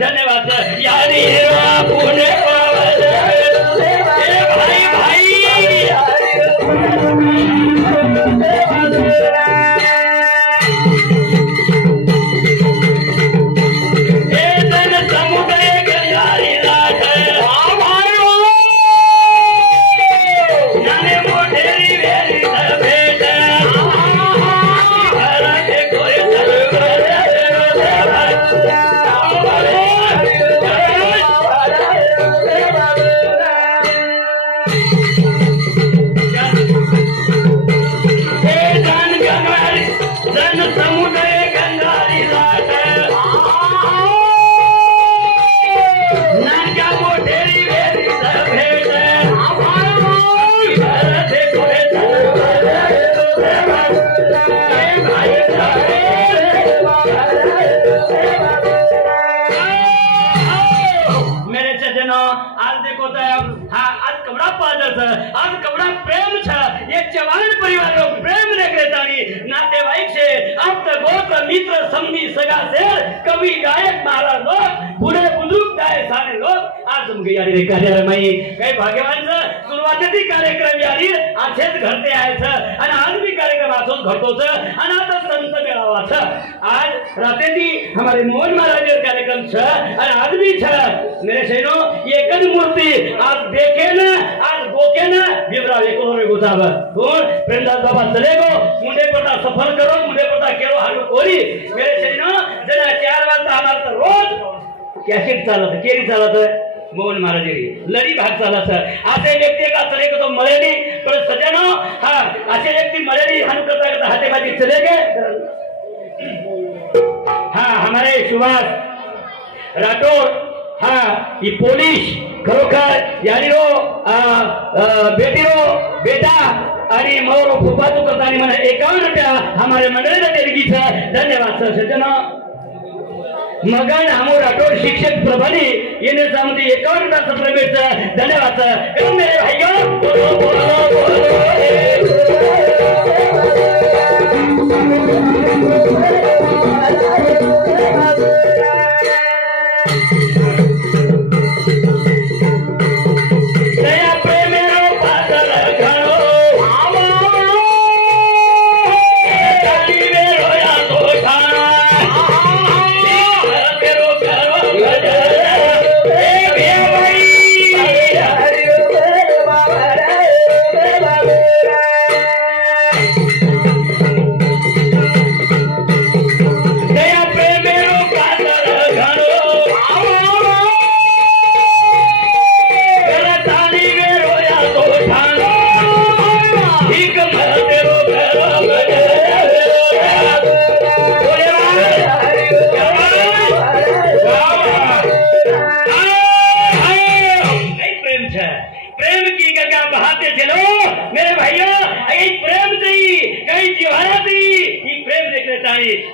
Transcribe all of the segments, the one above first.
धन्यवाद यारी पुणे भाई भाई आज कवड़ा प्रेम था ये जवान परिवार प्रेम रेखतानी नातेवाईक से अब तक गोत्र मित्र समधी सगा से कवि गायक महाराज लोग बूढ़े बुजुर्ग गाय सारे लोग आज तुम यारी रे कार्यक्रमाई काही भाग्यवान सुरुवातीची कार्यक्रम यारी असेच घडते आहे आणि आज भी कार्यक्रम असोच घडतोच आणि आता संत मेळावा छ आज रातेदी हमारे मोहन महाराज कार्यक्रम छ आणि आज भी छ मेरे सैनो एकच मूर्ति आज देखे ना आज गोके ना विवरा एको रे गोसाब कौन प्रेमदास बाबा चले गो मुंडे पता सफल करो मुंडे पता केरो हालू कोरी मेरे सैनो जना 4 वाजता हमार तर रोज कैसेट चालत केरी चालत मोहन महाराज लड़ी भाग चालत असे व्यक्ती का चले तो मळे नहीं पर सजनो हां असे व्यक्ती मळे नहीं हम करता करता हाथे बाजी चले गए हां हमारे सुभाष राठौर हाँ ये पुलिस खरोखर यानी बेटी बेटा आणि मोर फुफाचू करतानी मला 51 रुपया हमारे मंडळाला देणगी छ धन्यवाद सर सज्जनो मगन हमो राठौर शिक्षक प्रभारी येने सामने 51 रुपया सत्र भेट धन्यवाद सर मेरे भाइयों बोलो बोलो बोलो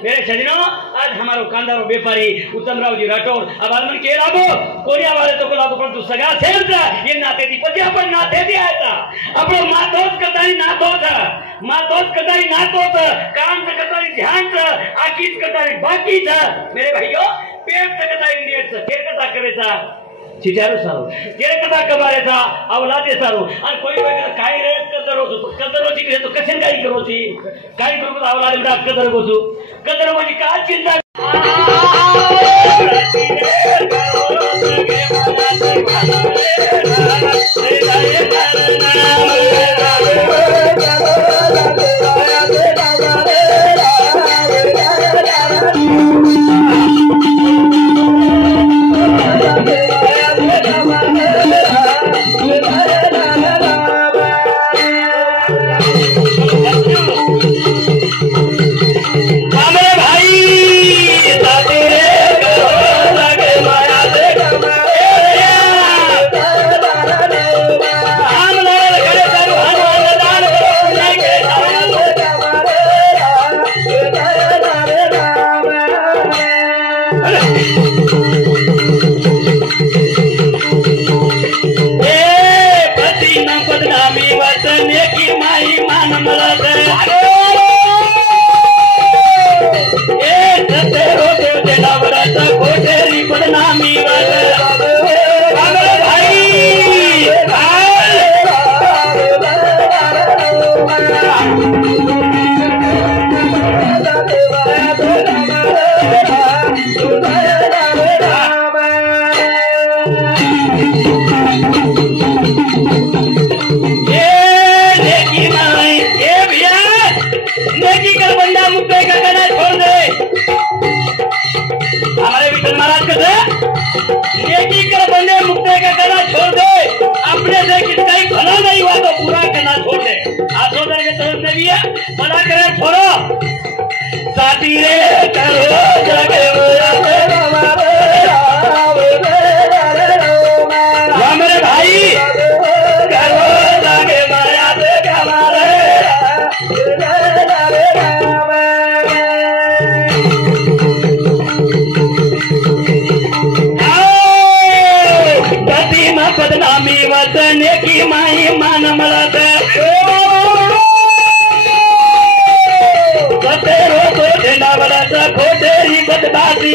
मेरे सजनों आज हमारो कांदारो व्यापारी उत्तमराव जी राठौर अब आलमन के लाभो कोरिया वाले तो को लाभो परंतु सगा छेड़ता ये नाते दी पजी अपन नाते दी आया अपनो मातोस कताई नातोस मातोस कताई नातोस काम से कताई ध्यान से आकीज कताई बाकी था मेरे भाइयों पेट सकता इंडियनचं केर कसा करायचा चिचारू सारू केर कसा कमायचा अवलादे सारू आणि कोई वगैरे काय रे कदरोची घेतो कशाने काही करोची काय करू अवलादे म्हणा कदर बसू कदर म्हणजे काय चिंता मना करे छोड़ो साथी रे करो जगे मेरे भाई करो जगे माया से कमारे गति में बदनामी वतने की माई मान मलत खोटेरी बदबाती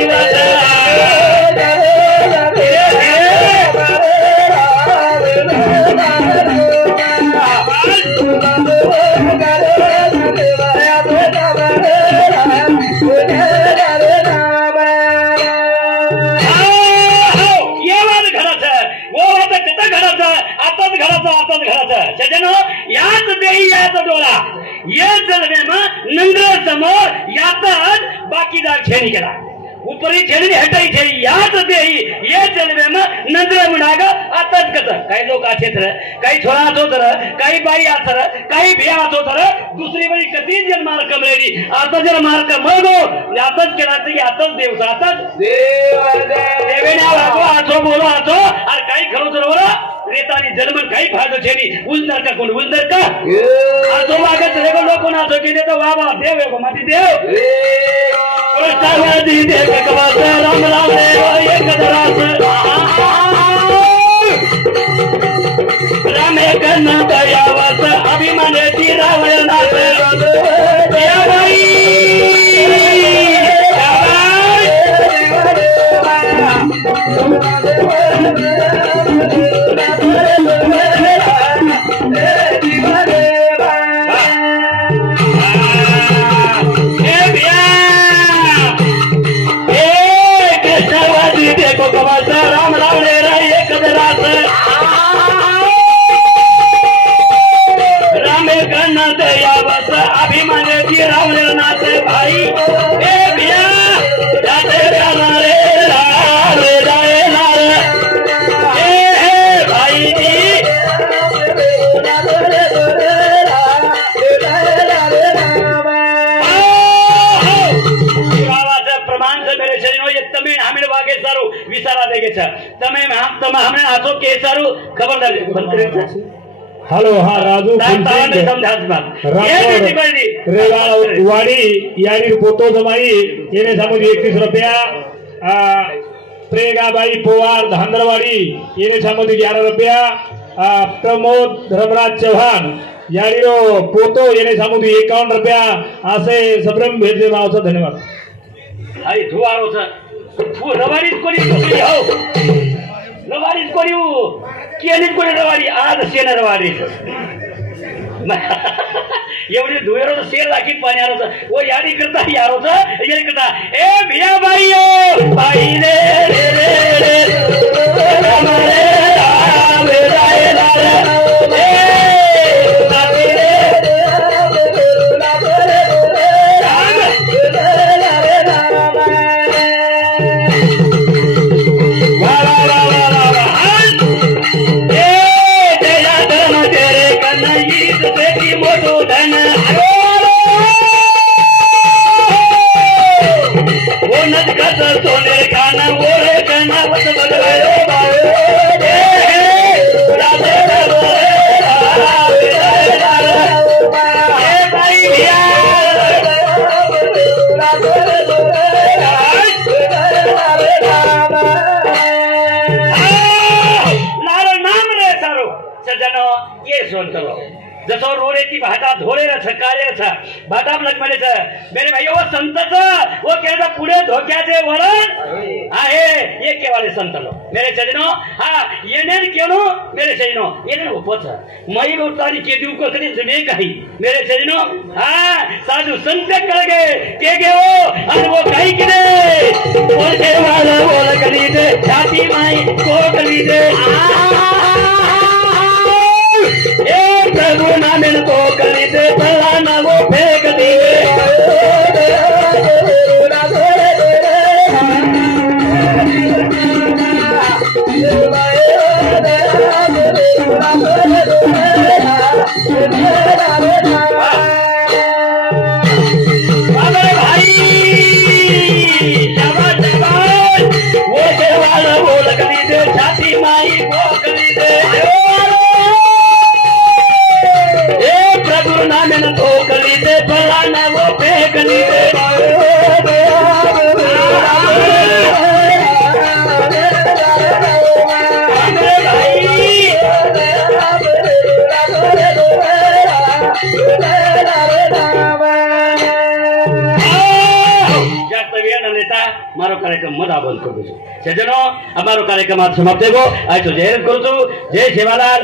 याच देही याच डोळा ये जलवे में नंगर समोर यातच बाकीदार छेनी केला उपरी छेनी हटाई छेनी याच देही ये जलवे में नंगर मुनाग आतच कत काही लोक असेच काही छोरा असो तर काही बाई असर काही भिया असो तर दुसरी बाई कधी जन्मार कमरेली आता जर मार्क मगो यातच केला की आतच देव आतच देवेने असो बोलो असो आणि काही खरो तर बोला रेतानी जन्मन काही फायदो छेनी उजदर का कोण उजदर का आतो मागत रेगो लोक कोण असो की देतो वा वा देव एगो माती देव कृष्णवादी देव कवास राम राम देव एक दरास रामे कन्न दयावस अभिमाने तीरावयनास या बाई राम राम ले एक दरास रामे कन्न दयावस अभिमाने तीरावयनास भाई ए भिया जाते गाना रे रे जाए नार ए भाई जी प्रमाण से मेरे शरीर में ये तमिल हमें वाके सारू विचारा देगे छ तमे हमने आसो के सारू खबरदार बंद करे हेलो हाँ राजू वाड़ी यानी पोतो जमाई ये समझ 31 रुपया प्रेगाबाई पोवार धांदरवाड़ी ये समझ 11 रुपया प्रमोद धर्मराज चौहान यानी पोतो ये समझ 51 रुपया आसे सबरम भेज देना धन्यवाद। धुआरो ऊ रवाडीत कोणी ढोकली हो रवाडीत कोणी ऊ केलीत कोणी रवाडी आज सेना रवाडी एवढे धुवेरो शेर राखी पाणी आलो वो यारी करता यारो ये करता ए भैया भाइयों भाई रे रे रे हमारे राम राय लाल सोने खाना वो रे कहना बस बदले सज्जनो ये सुन चलो जसो रोरेची भाटा धोळे र काळे छ भाटा लग्मले छ मेरे भाइयों वो संत वो कहता पुढे धोक्याचे वरण आहे ये केवाले संत लो मेरे सजनो हां येने केनो मेरे सजनो येने उपोछ मई उतारी के दिउ को कदी जमे काही मेरे सजनो हां साधु संत करगे के हो और वो काही किने बोलते वाला बोल करी दे छाती माई को करी दे प्रभु नाम को कली दे भला ना वो फेंक दिए भाई वो सेवाला बोल कली दे छाती माई वो कली दे नाम तो कली दे भला ना वो फेंकली दे मारो कार्यक्रम मजा बंद कर दो सज्जनों, हमारो कार्यक्रम आज समाप्त हो। आज तो जय हिंद करो जय सेवालाल।